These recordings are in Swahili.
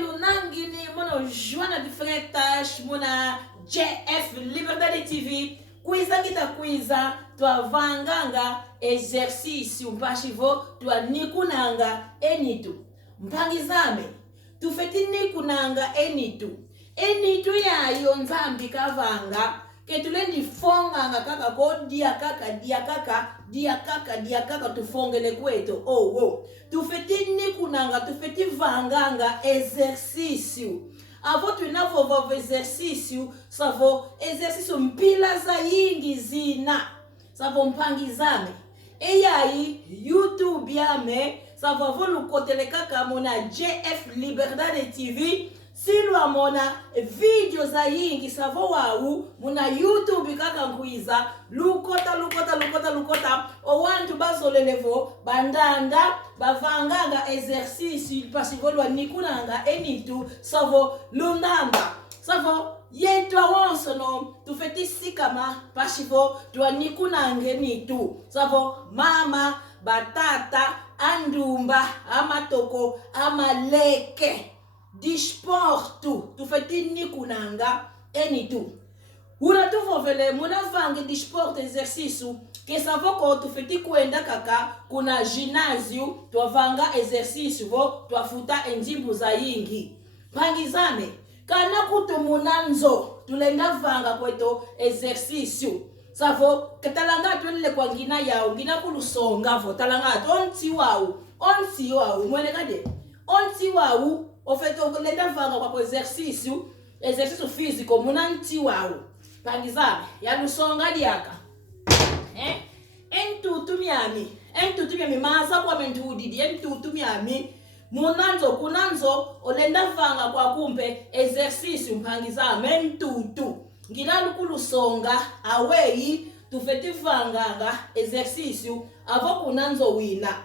Lunangi ni mona joana diferentes tâches mona JF Liberdade TV kuiza kita kuiza twa vanganga exercício mpachivo twa nikunanga enitu mpangizame tufeti nikunanga enitu ya yonzambi kavanga ketulendi fonganga kaka ko dia kaka tufongele kweto tufeti nikunanga tufeti vanganga exercício avo tunavo exercício savo exercício mpila za yingi zina savo mpangizame eyayi YouTube yame savo avo lukotele kaka mona JF Liberdade TV silwa mona video za yingi savo wau muna YouTube kaka nkuiza lukota o wantu bazolelevo bandanda bavanganga exercice pasivolwa nikunanga enitu savo lunamba savo yetwa wonsono tufeti sikama pasivo twa nikunanga enitu savo mama batata andumba amatoko amaleke disportu tufeti nikunanga enitu ura tuvovele muna vange disport exercice ke savoko tufeti kuenda kaka kuna ginásio twavanga exercice vo twafuta enjimbu za yingi pangizame kana kutumunanzo tulenda vanga kweto exercice savo ketalanga tulele kwa ngina yao ngina kulusonga vo talanga onti wau mwene kade onti wau ofeto kulenda vanga kwa exercice physico munanti wau pangizame ya lusonga diaka entutu miami maza kwa mentudidi entutu miami kunanzo olenda vanga kwa kumpe exercice mpangizame entutu ngina lukulusonga aweyi tufeti vanganga exercice avo kunanzo wina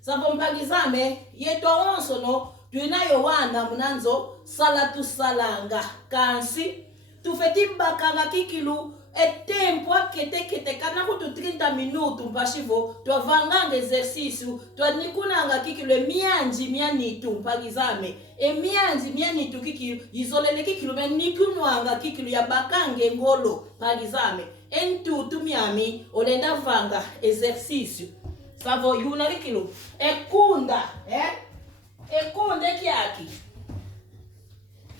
savo mpangizame yetwa wonsono tuinayo wana munanzo salatu salanga kansi tufeti bakanga kikilu etempo kete kana kutu 30 minutos mpashivo twavanganga exercice twanikunanga kikilu emianji mianitu mpagizame emianji mianitu kikilu izolele kikilu menikunwanga kikilu ya bakange ngolo pagizame entutu miami olenda vanga exercice savo yuna kikilu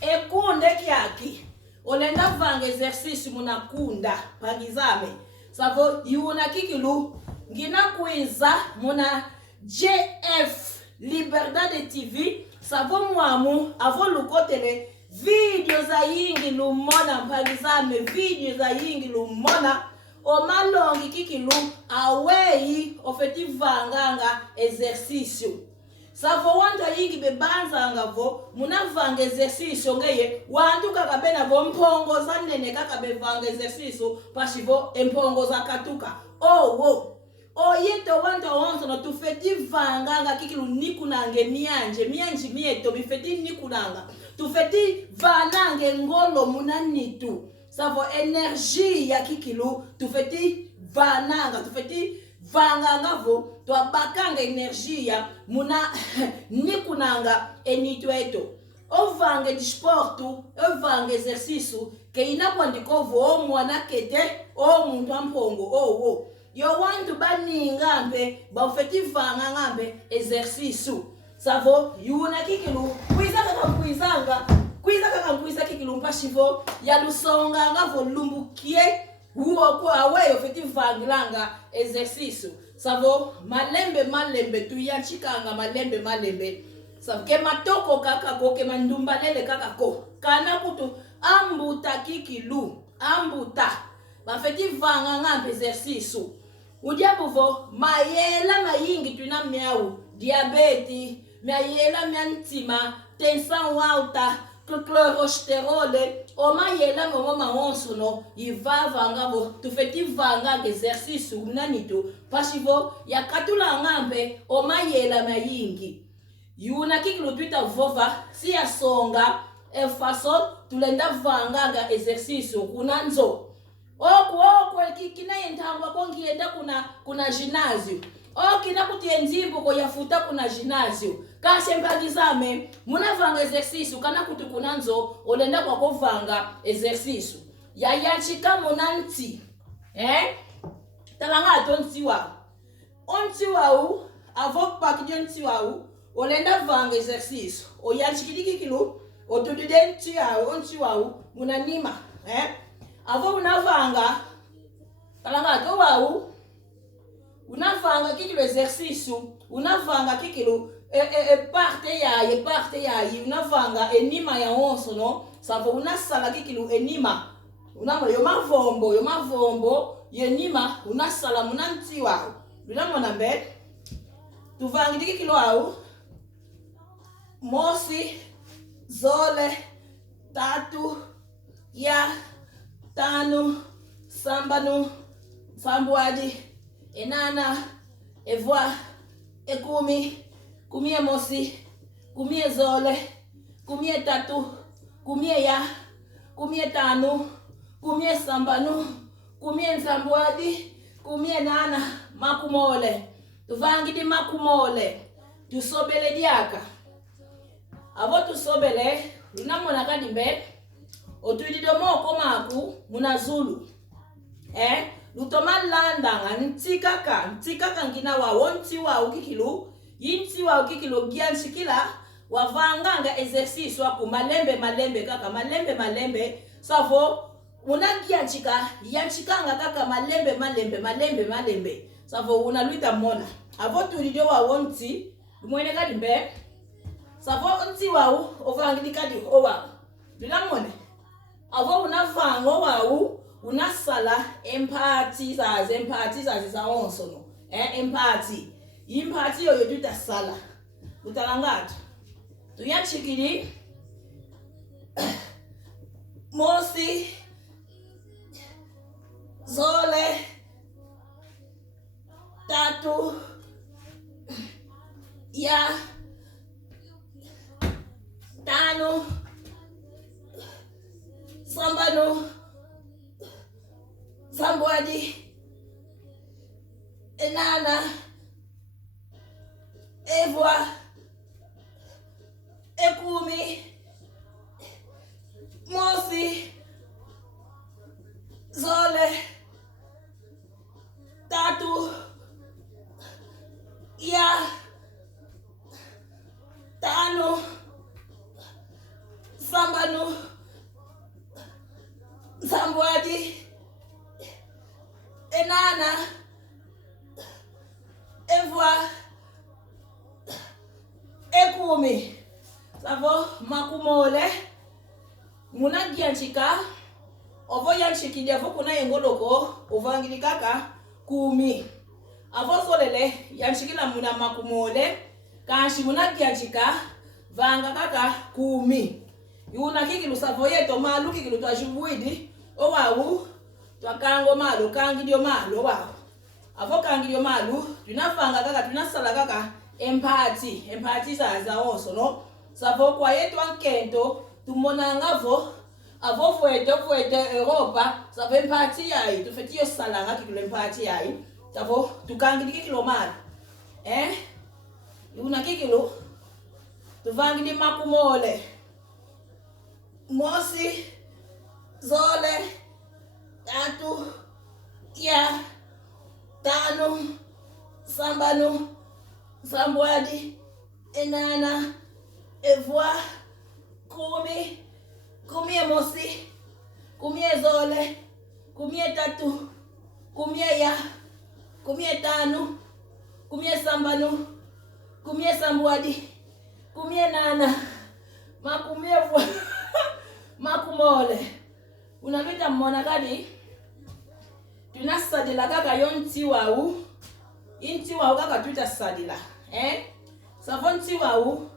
ekunde kiaki olenda vanga exercice munakunda pagizame savo yuna kikilu ngina kuiza muna JF Liberdade TV savo mwamu avo lukotele video za yingi lumona pagizame video za yingi lumona omalongi kikilu aweyi ofeti vanganga exercice savo wanda yingi bebanzanga vo munavanga exercice ngeye wantu kaka bena vo mpongo za nene kaka bevanga exercice pasivo empongo za katuka yeto wanda wonso no tufeti vanganga kikilu nikunange mianji mieto bifeti nikunanga tufeti vanange ngolo munanitu savo energie ya kikilu tufeti vanganga vo twabakanga energie ya muna nikunanga enitu eto ovange disportu ovange exercice ke inakwandiko vo mwana kete muntu ampongo yo wantu baningambe bafeti vanga ngambe exercice savo yuna kikilu kuiza kikilu mpashivo ya lusonga ngavo lumbukie huo kwa aweyo feti vangilanga exercice savo malembe tuyanchikanga malembe savo ke matoko kaka ko ke mandumbalele kaka ko kana kutu ambuta kikilu bafeti vanga ngambe exercice udiabuvo mayela mayingi tuna miau diabete mayela miantima tension alta cholesterol omayela ngomo maonso no ivavanga vo tufeti vanga exercice unanito pasivo yakatula ngambe omayela mayingi yuna kikilu twita vova si ya songa faso tulenda vanganga exercice kunanzo kina yentangwa kongienda kuna ginásio okina kuti enjimbo ko yafuta kuna ginásio kashe mpagizame munavanga exercício kana kuti kunanzo olenda kwa kovanga exercício yachika monanti talanga tonti wa onti wa avo pakidyo nti wa olenda vanga exercício oyachikidiki kilo otudidenti ya onti wa munanima avo unavanga talanga to wa unavanga kikilo exercício unavanga kikilo parte ya unavanga enima ya onso no savo unasala kikilo enima unamo yomavombo yenima unasala munanti wao lunamona mbe tuvangi kikilo au mosi zole tatu ya tano sambano sambuadi enana evwa ekumi kumie mosi kumie zole kumie tatu kumie ya kumie tano kumie sambano kumie sambuadi kumie nana makumole tuvangi di makumole tusobele diaka abo tusobele lunamona kadimbe otuididomo komaku munazulu lutoma landanga ntikaka ngina wa wonti wa ukikilu yinti wa ukikilu gianshikila wavanganga exercice waku malembe kaka malembe savo unagianchika yanchikanga kaka malembe savo unaluita mona avo tuidido wa wonti lumwene kadimbe savo onti wa ovangidikadi owa lunamone avo unavango wa unasala empathy zazi za onso no empathy yoyo tutasala utalangata tuyachikiri mosi zole tatu ya tano sambano sambuadi enana evwa ekumi mosi zole tatu ya tano sambano sambuadi enana evwa ekumi savo makumole munagianchika ovo yanchikidi avo kuna yengoloko ovangilikaka kumi avo solele yanchikila muna makumole kanshi munagianchika vanga kaka kumi yuna kikilu savo yeto malu kikilu twajibuidi owawu twakango malu kangidio malu owawu avo kangidio malu tunafanga kaka tunasala kaka empathy za onso no savo kwa yetu ankento tumonanga avo fuete Europa savo empathy yayi tufetiyo salanga kikilo empathy yayi savo tukangidi kikilo malu yuna kikilo tuvangidi makumole mosi zole tatu ya tano sambano sambuadi enana evwa kumi mosi kumi zole kumi tatu kumi ya kumi tano kumi sambano kumi sambuadi kumi nana makumi evwa makumole unapita mmona kadi tunasadila kaka yonti wau inti wau kaka tutasadila savo nti wau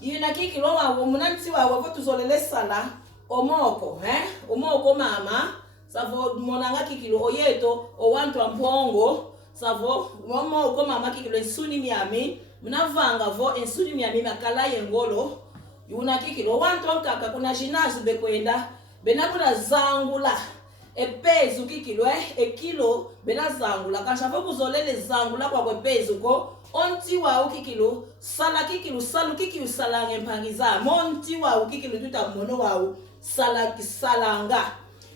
yuna kikilo wau munanti wau avo tuzolele sala omoko mama savo monanga kikilo oyeto owantu ampongo savo omoko mama kikilo ensuni miami munavanga vo ensuni miami makala yengolo yuna kikilo wantu kaka kuna jinazu bekwenda benakuna zangula epezu kikilo ekilo bena zangu la kashafa kuzolele zangu la kwa kwepezu ko onti wa ukikilo sala kikilo salu kikilo salange mpangiza monti wa ukikilo tuta mono wa sala kisalanga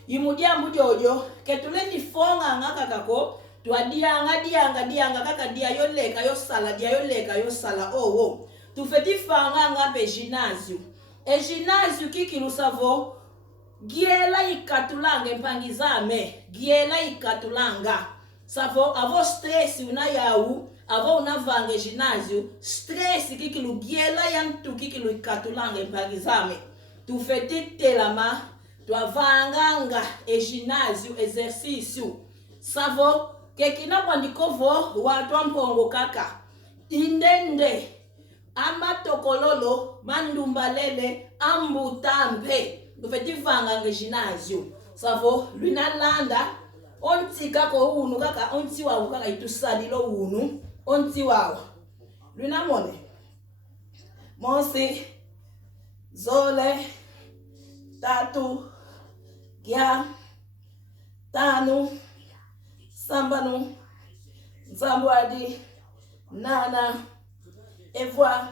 imudia mujojo ketuleni fonga ngaka kako dianga kaka dia yoleka yo sala owo tufeti fanga ngape gymnasio e gymnasio kikilo savo giela ikatulange mpangizame giela ikatulanga savo avo stress una yau avo una vange ginásio stress kikilu giela yantu kikilu ikatulange mpangizame tufeti telama tuavanganga e ginásio exercício savo kekina kwandikovo watu ampongo kaka indende amatokololo mandumbalele ambutampe tufeti vanga nge ginásio savo luna landa onti kako unu kaka onti wawu kaka itusalilo unu onti wawu luna mone mosi zole tatu gya tanu sambanu nzambwadi nana evwa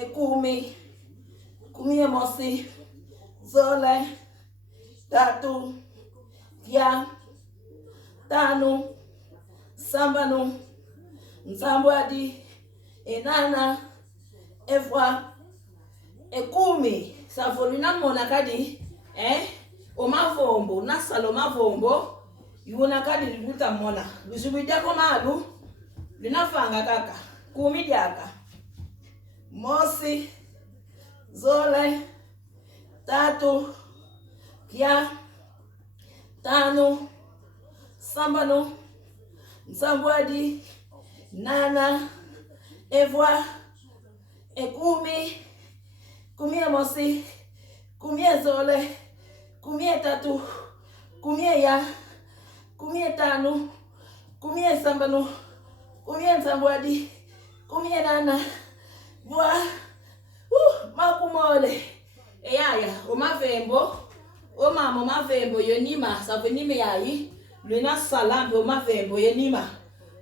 ekumi kumie mosi zole tatu gya tanu sambanu nzambwadi enana evwa ekumi savolina mona kadi omavombo nasalo mavombo yuna kadi libuta mona lusubidia komalu linafanga kaka kumi diaka mosi zole tatu gya tanu sambanu nsambwadi nana evwa ekumi kumie mosi kumie zole kumie tatu kumie ya kumie tanu kumie sambanu kumie nsambwadi kumie nana vwa makumole eyaya omavembo omama omavembo yonima savenime yayi luna salambe omavembo yonima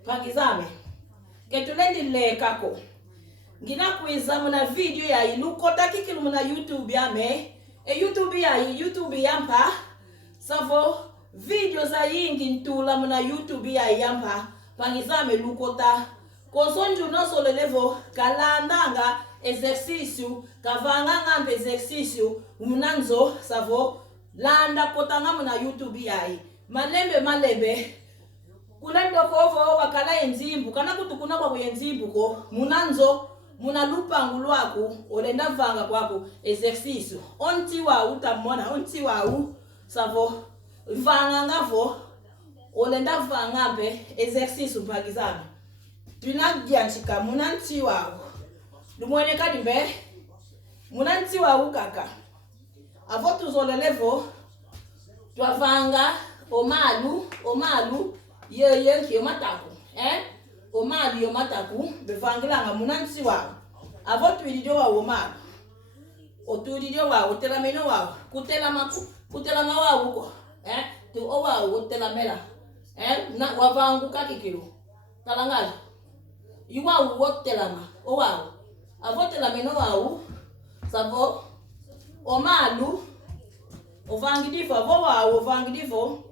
pakizame ketulendi lekako ngina kuiza muna video yayi lukota kikilu muna YouTube yame YouTube yayi YouTube yampa savo video za yingi ntula muna YouTube yayi yampa pakizame lukota konsonju noso lelevo kalandanga exercício kavanga ngambe exercício munanzo savo landa kotanga muna YouTube yayi malembe kulendo kovo wakala enzimbu kana kutukuna kwa enzimbu ko munanzo muna lupangu lwako olenda vanga kwako exercício onti wa utamona onti wa savo vanga ngavo olenda vanga mbe exercício mpagizana tunagyanchika munanti wa lumwene kadi mbe munanti wa kaka avo tuzolelevo twavanga omalu yeye yomataku omalu yomataku bevangilanga munanti wa avo tuididio wa omalu otuididio wa otelameno wa kutelama wa uko tu owa otelamela na wavangu kakikilo talangaje iwa wotelama owa avotelameno wa savo omalu ovangidifo ovangidifo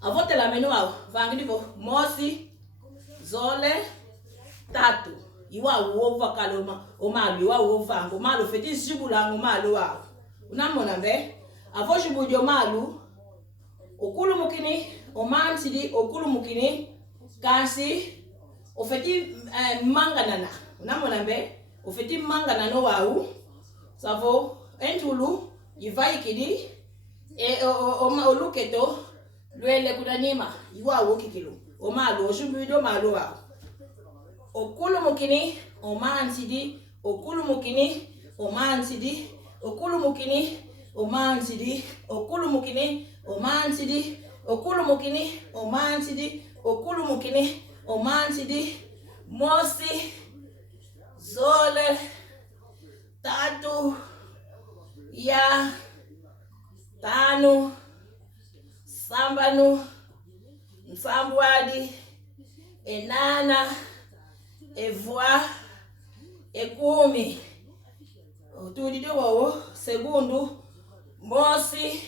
avotelameno wa vangidifo mosi zole tatu iwa wova kaloma omalu iwa wovango malu feti sibulango malu wa unamona mbe avo sibujo malu okulu mukini omansidi okulu mukini kasi ofeti manganana unamona mbe ofeti manganano wa savo entulu yivaikidi oluketo lwele kudanima iwa wokikilo omalu oshubido malu wa okulu mukini omansidi okulu mukini omansidi okulu mukini omansidi okulu mukini omansidi okulu mukini omansidi okulu mukini omansidi mosi zole tatu ya tano, sambano, nsambwadi, enana, evwa, ekumi. Tulide wawo, segundu, mosi,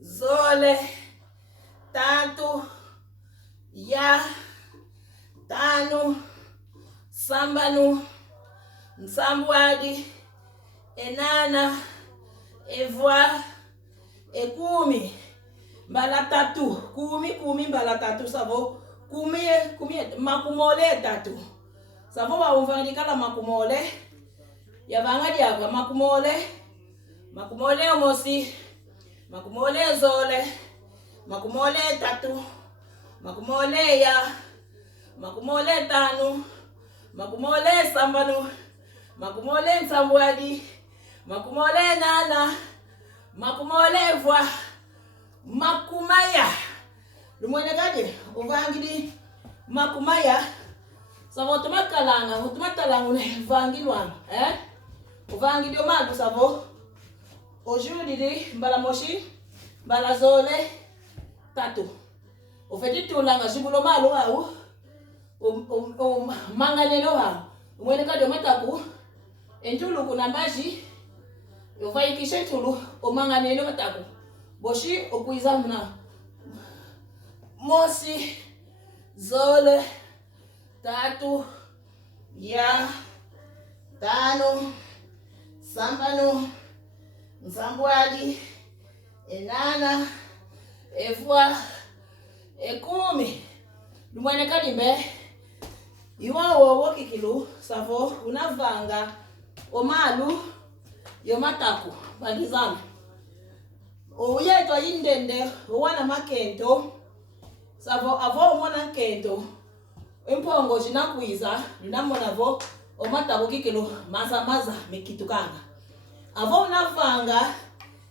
zole, tatu, ya, tano, sambano, nsambwadi, enana, evwa, ekumi. Mbala tatu, kumi mbala tatu savo, makumole tatu. Savo wa umfangikala makumole, yavanga diagwa makumole omosi, makumole zole, makumole tatu, makumole ya, makumole tanu, makumole sambanu, makumole nsambwadi, makumole nana, makumole vwa, makumaya. Lumwene kade, uvangidi makumaya. Savo utumatalanga uvangilwanga, uvangidi omagu savo. Ojudidi, mbala moshi, mbala zole, tatu. Ufeti tulanga jibulo malu hau, manganelo hau. Lumwene kade omataku, entulu kuna mbaji, ufaikishe tulu, omanganelo mataku. Boshi okuiza mna mosi, zole, tatu, ya, tano, sambano, nsambwadi, enana, evwa, ekumi. Lumwene kadimbe, iwa wowo kikilu, savo, unavanga, omalu, yomataku, bagizame. Oyeto yindende, wana makento, savo avo mwana kento, impongo jinakuiza, lunamona vo, omataku kikilu, maza, mekitukanga. Avo unavanga,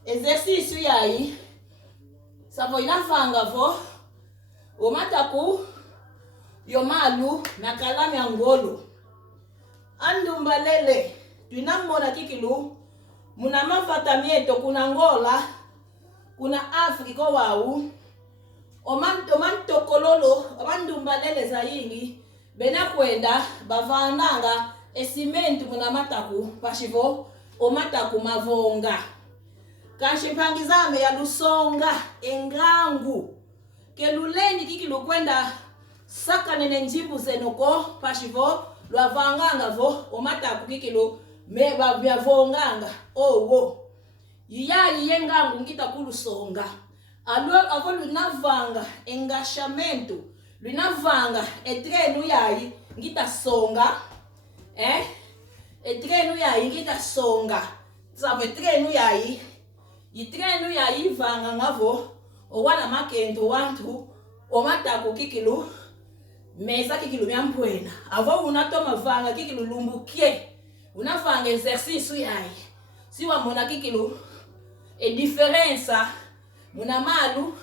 exercice yayi, savo inavanga vo, omataku, yomalu, na kalami angolo. Andumbalele, tunamona kikilu, muna mafatamieto kuna Angola, kuna Afrika wau, omanto kololo, omandumbalele zaini, bena kwenda, bavananga, esimentu muna mataku, pashivo, omataku mavonga. Kanshipangizame ya lusonga, engangu, keluleni kikilu kwenda, saka nene njimbu zenoko, pashivo, lwavanganga vo, omataku kikilu, meba vyavonganga, owo. Yiyali yengangu ngita kulusonga. Avo lunavanga engashamento. Lunavanga etrenu yayi ngita songa. Etrenu yayi ngita songa. Savo etrenu yayi. Yitrenu yayi vanga ngavo. Owana makento wantu. Omataku kikilu. Meza kikilu miampwena. Avo unatoma vanga kikilu lumbukie. Unavanga exercice yayi. Siwa mona kikilu. E diferença muna malu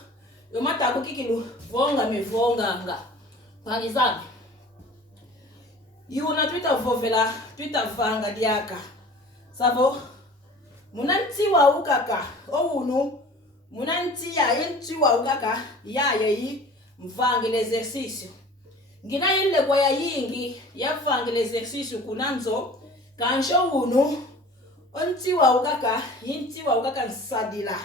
yomataku kikilu vonga me vonganga. Pangizame. Yuna tuita vovela, tuita vanga diaka. Savo muna ntiwa ukaka. Owunu muna ntiwa ukaka ya yi mvange l'exercice. Ngina ile kwa ya yingi ya vange l'exercice kunanzo kansho unu ontiwa ukaka, yintiwa ukaka nsadila.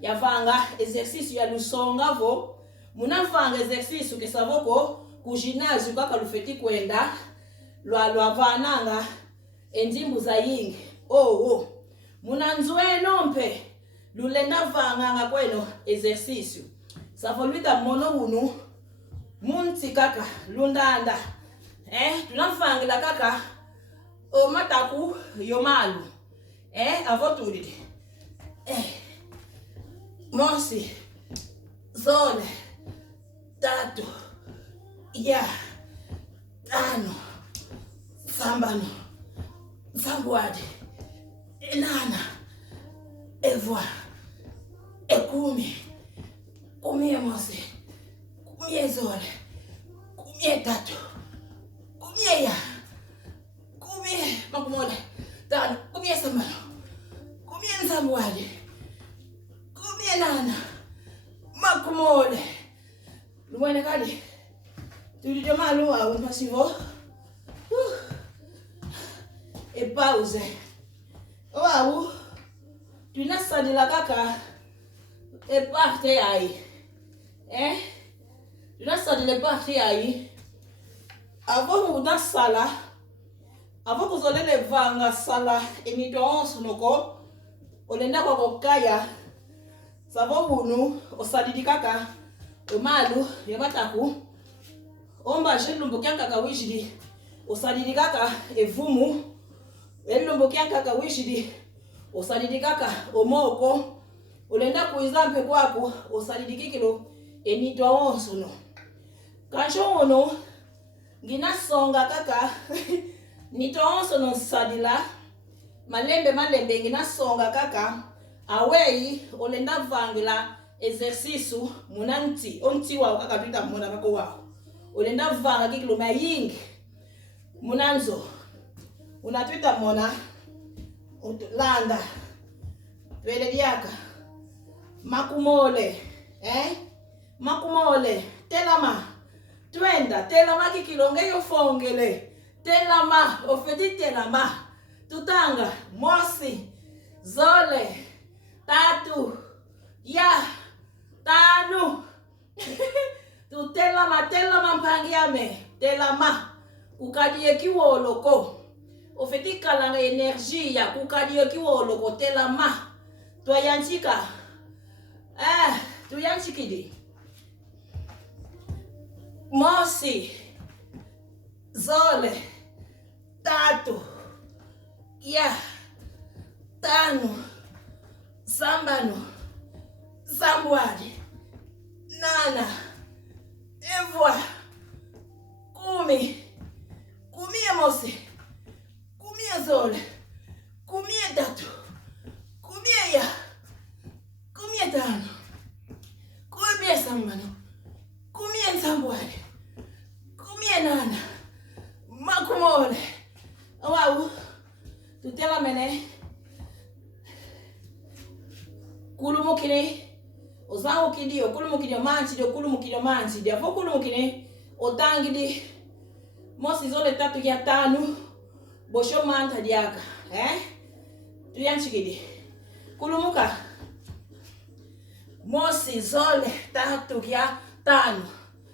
Yavanga exercice ya lusonga vo. Munavanga exercice kesavoko kujinazi ukaka lufeti kwenda. Lwa vananga endimbu za yingi. Munanzwe nompe. Lulenda vanga nga kweno exercice. Savoluita mono unu. Munti kaka, lundanda. Tunavangila kaka. Omataku yomalu. Avotulide. Mosi, zole, tatu, ya, tano, sambano, nsambwadi, enana, evwa, ekumi, kumie mosi, kumie zole, kumie tatu, kumie ya, kumie makumole, tano, kumie sambano, kumie nsambwadi, kumie kumye nana makumole lumwene kali tulide malu wa mpasivo e pause wawu tunasadila kaka e parte yayi tunasadila e parte yayi avo una sala avo kuzolele vanga sala emito onso noko olenda kwa kokaya savo bunu osadidi kaka malu yabataku omba jelumbu kyanka wishidi osadidi kaka evumu elumbu kyanka wishidi osadidi kaka omoko olenda kuizampe kwako osadidi kikilo enitwa onso no kancho ono nginasonga kaka nitwa onso no sadila malembe nginasonga kaka awei olenda vangila exercice munanti onti wa kaka tuita mona bako wao olenda vanga kikilo mayingi munanzo unatuita mona landa vele diaka makumole makumole telama twenda telama kikilo ngeyo fongele telama ofeti telama tutanga mosi zole tatu ya tanu telama mpangiame telama ukadie kiwoloko ofeti kalanga energie ya ukadie kiwoloko telama twayanchika tuyanchikidi mosi zole tatu ya tanu sambano sambwadi nana evwa kumie mosi kumie zole kumie tatu kumie ya kumie tano kumie sambano kumie nsambwadi kumie nana makumole wawu tutela mene kulumukine ozangu kidio kulumukine manchi dia fo kulumukine otangidi mosi zole tatu ya tanu bosho manta diaka tuyanchikidi kulumuka mosi zole tatu ya tanu